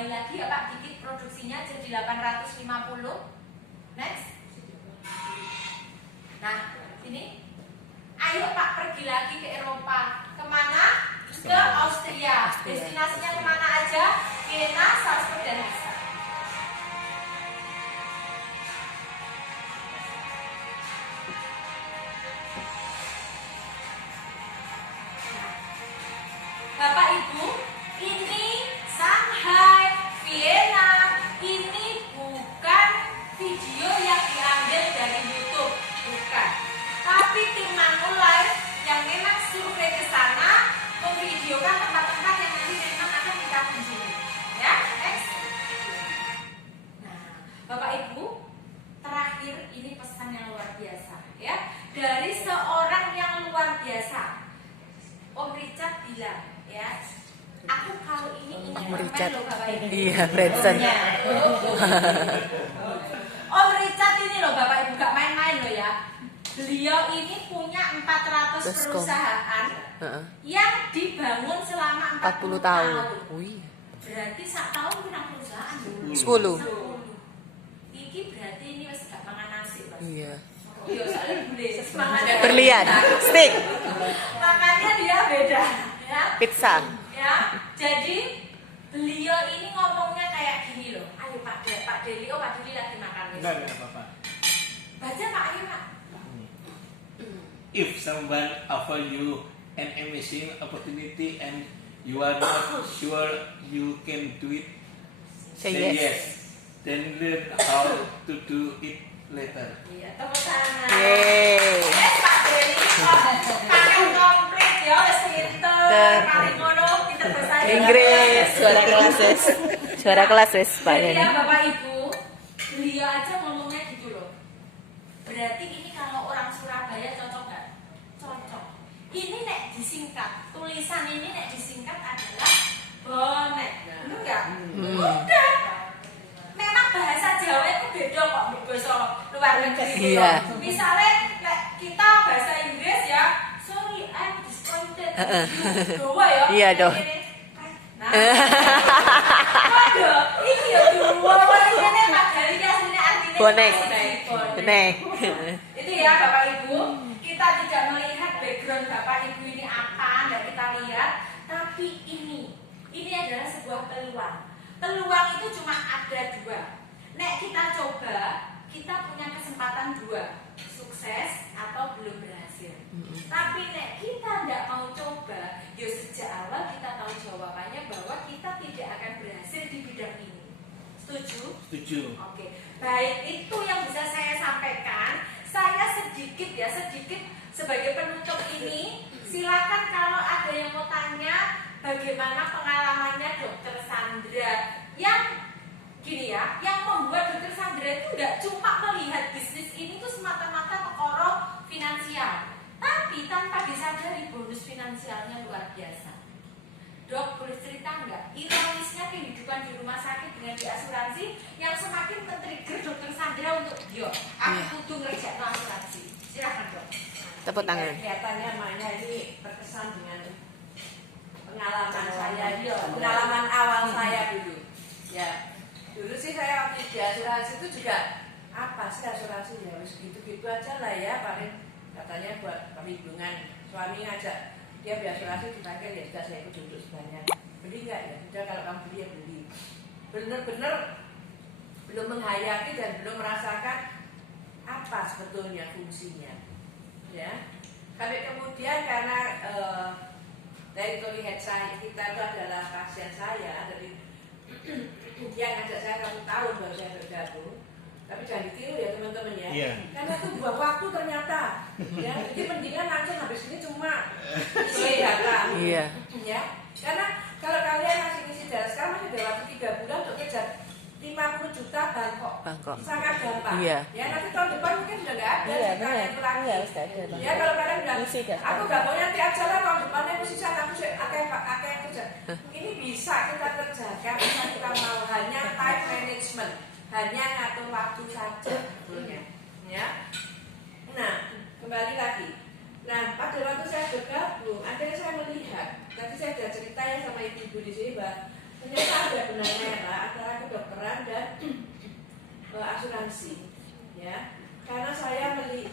ditambahin lagi ya Pak, dikit produksinya jadi 850. Next. Nah, ini. Ayo Pak pergi lagi ke Eropa. Kemana? Ke Austria. Destinasinya kemana aja? Vienna, Salzburg, dan Pisa. Bapak Ibu, ini Shanghai, Vienna. Ini bukan video yang diambil dari YouTube, bukan. Tapi tim Manulife yang memang survei ke sana memvideokan tempat-tempat yang nanti memang akan kita kunjungi. Ya, next. Nah, Bapak Ibu, terakhir ini pesan yang luar biasa, ya, dari seorang yang luar biasa. Om Richard bilang, ya, aku kalau ini Om Richard loh Bapak Ibu. Iya, Branson. Om Richard ini loh Bapak Ibu, gak main-main loh ya. Beliau ini punya 400 perusahaan yang dibangun selama 40 tahun. Wih. Berarti sak tahun punya perusahaan 10. Iki berarti ini wis gak mangan nasi, Mas. Iya. Yo soalnya bule semangatnya Berlian, steak, makannya dia beda, ya. pizza. Ya. Jadi beliau ini ngomongnya kayak gini loh. Ayo Pak Deli, oh Pak Deli lagi makan. Enggak apa-apa. Baca Pak, ayo Pak. If someone offer you an amazing opportunity and you are not sure you can do it, Say yes. Then learn how to do it later. Iya, tepuk tangan. Yeay. Pak Deli, pakai komplit ya, wis pinter. Paling ngono, pinter bahasa Inggris, suara kelas wes. Suara kelas wes, Pak Jadi Neni. ya Bapak Ibu, beliau aja ngomongnya gitu loh. Berarti ini kalau orang Surabaya cocok nggak? Cocok. Ini nek disingkat, tulisan ini nek disingkat adalah bonek. Bener nggak? Udah. Memang bahasa Jawa itu beda kok bahasa luar negeri. Iya. Misalnya nek kita bahasa Inggris ya, sorry I'm disappointed. Doa ya. Iya, doh. Nah. Waduh, ini ya dua orang ini Pak Dari aslinya artinya Bonek. bonek. Itu ya Bapak Ibu, kita tidak melihat background Bapak Ibu ini apa, tidak kita lihat, tapi ini adalah sebuah peluang. Peluang itu cuma ada dua. Nek kita coba, kita punya kesempatan dua, sukses atau belum berhasil. Tapi nek kita tidak mau coba, ya sejak awal kita tahu jawabannya bahwa kita tidak akan berhasil di bidang ini. Setuju? Setuju. Oke, baik, itu yang bisa saya sampaikan. Saya sedikit sebagai penutup ini. Silakan kalau ada yang mau tanya bagaimana pengalamannya Dokter Sandra. Yang gini ya, yang membuat Dokter Sandra itu nggak cuma melihat bisnis ini tuh semata-mata perkara finansial, tapi tanpa disadari bonus finansialnya luar biasa. Dok, boleh cerita nggak ironisnya kehidupan di rumah sakit dengan di asuransi yang semakin men-trigger Dokter Sandra untuk aku kudu ngerjain asuransi. Silakan Dok. Tepuk tangan. Kelihatannya Maya ini terkesan dengan pengalaman saya, pengalaman awal saya dulu. Ya, dulu sih saya waktu di asuransi itu juga apa sih asuransi ya, gitu-gitu aja lah ya, paling katanya buat perlindungan. Suami ngajak dia berasuransi dipanggil, ya sudah saya ikut duduk sebanyak. Beli nggak ya? Sudah, kalau kamu beli ya beli. Bener-bener belum menghayati dan belum merasakan apa sebetulnya fungsinya. Ya, sampai kemudian karena dari lihat saya, kita itu adalah pasien saya dari dia ngajak saya 1 tahun baru saya bergabung. Tapi jangan ditiru ya teman-teman ya. Iya. Karena itu buang waktu ternyata. Ya, jadi mendingan langsung habis ini cuma isi data. Iya. Ya, karena kalau kalian masih ngisi data sekarang masih ada waktu 3 bulan untuk kejar 50 juta Bangkok. Sangat gampang. Iya. Ya, nanti tahun depan mungkin sudah nggak ada. Iya, ceritanya benar. itu lagi. Iya, sudah ada, Bang. Ya, kalau kalian bilang, Ngisi dah. aku gabung nanti aja lah tahun depannya mesti saya aku akan kerja. Ini bisa kita kerjakan, bisa kita mau hanya time management, hanya ngatur waktu saja sebetulnya. Ya. Nah, kembali lagi. Nah, pada waktu saya bergabung, akhirnya saya melihat, tadi saya sudah cerita ya sama ibu-ibu di sini, Mbak. ternyata ada benang merah antara kedokteran dan asuransi, ya. Karena saya di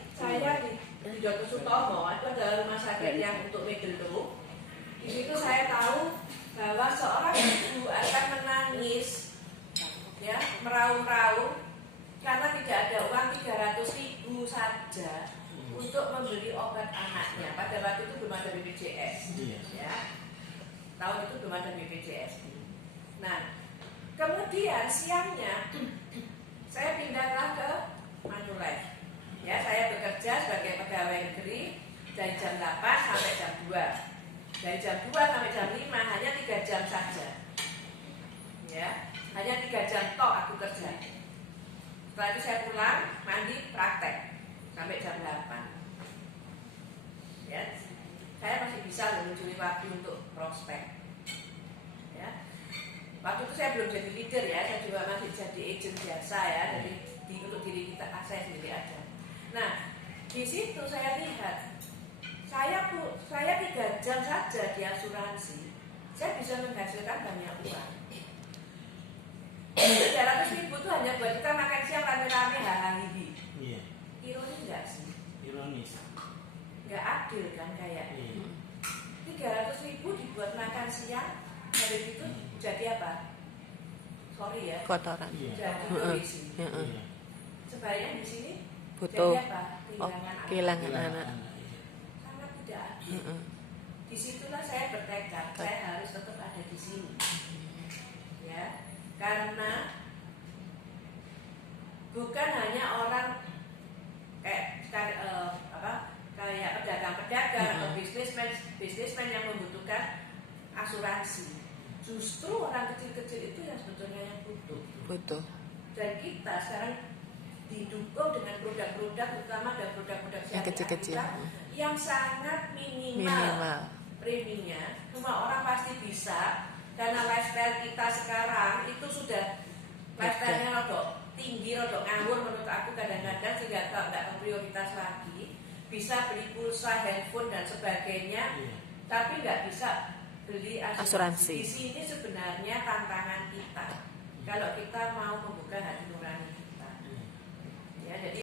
Dr. Sutomo itu adalah rumah sakit yang untuk Megelo. Di situ saya tahu bahwa seorang ibu akan menangis, ya, meraung-raung karena tidak ada uang 300.000 saja untuk membeli obat anaknya. Pada waktu itu belum ada BPJS, ya. Tahun itu belum ada BPJS. Nah, kemudian siangnya saya pindahlah ke Manulife. Ya, saya bekerja sebagai pegawai negeri dari jam 8 sampai jam 2. Dari jam 2 sampai jam 5 hanya 3 jam saja. Ya, hanya 3 jam tok aku kerja. Setelah itu saya pulang, mandi, praktek sampai jam 8. Ya, saya masih bisa mencuri waktu untuk prospek. Ya. Waktu itu saya belum jadi leader, ya, saya juga masih jadi agent jasa, ya, jadi untuk diri kita saya sendiri aja. Nah, di situ saya lihat saya 3 jam saja di asuransi, saya bisa menghasilkan banyak uang. 300.000 itu hanya buat kita makan siang rame-rame hahaha. Iya. Ironi enggak sih? Ironis. Enggak adil kan kayaknya. 300.000 dibuat makan siang, habis itu jadi apa? Sorry ya. Kotoran. Jadi polisi. Iya. Sebaliknya di sini Butuh. jadi apa? Oh, Kehilangan anak. kehilangan anak. Sangat tidak adil. Disitulah saya bertekad, saya harus tetap ada di sini. Ya, karena bukan hanya orang kayak pedagang-pedagang atau bisnismen yang membutuhkan asuransi. Justru orang kecil-kecil itu yang sebetulnya yang butuh. Butuh. Dan kita sekarang didukung dengan produk-produk, terutama ada produk-produk Yang kecil-kecil. kita yang sangat minimal preminya. Semua orang pasti bisa, karena lifestyle kita sekarang itu sudah lifestyle-nya rodok tinggi, rodok ngawur menurut aku kadang-kadang, sehingga nggak prioritas lagi. Bisa beli pulsa, handphone dan sebagainya, tapi nggak bisa beli asuransi. Di sini sebenarnya tantangan kita kalau kita mau membuka hati nurani kita. Ya, jadi